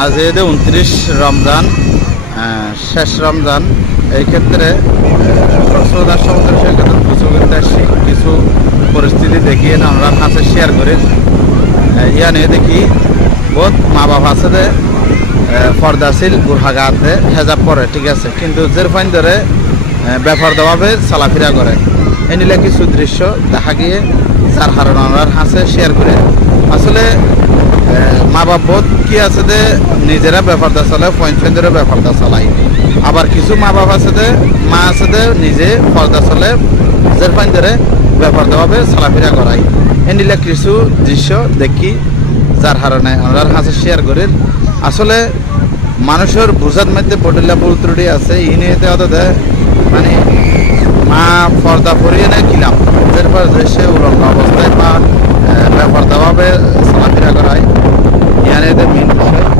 আজ এদের 29 রমজান, শেষ রমজান। এই ক্ষেত্রে কক্সবাজার সমুদ্র সৈকত গোসল করতে আসছি। কিছু পরিস্থিতি দেখিয়ে আমরা কাছে শেয়ার করি। ইয়ানে দেখি বহুত মা বাবা আছে যে পর্দাশীল বুড়হাগাতে হেজাব পরে, ঠিক আছে, কিন্তু জের ফাইন ধরে বেপরদাভাবে চলাফেরা করে। এই নিলে কিছু দৃশ্য দেখা গিয়ে যার হারণ আমরা হাসে শেয়ার করে। আসলে মা বাপ বোধ কি আছে যে নিজেরা বেপরদা চালায়, পয়েন্ট ধরে বেপরদা চালায়। আবার কিছু মা বাপ আছে যে মা আছে যে নিজে পর্দা চলে, জের ফাইন ধরে বেপরদাভাবে চলাফেরা করায়। এই নিলে কিছু দৃশ্য দেখি যার হারণে আমরা হাসে শেয়ার করি। আসলে মানুষের বুঝার মধ্যে বটলা ভুল ত্রুটি আছে। ই নিয়ে মানে মা পর্দা পরিয়ে নেয় কিলাম, এরপর সে উলঙ্গ অবস্থায় বা বেপরদাভাবে চলাফেরা করায়। ইয়ানে মেন বিষয়।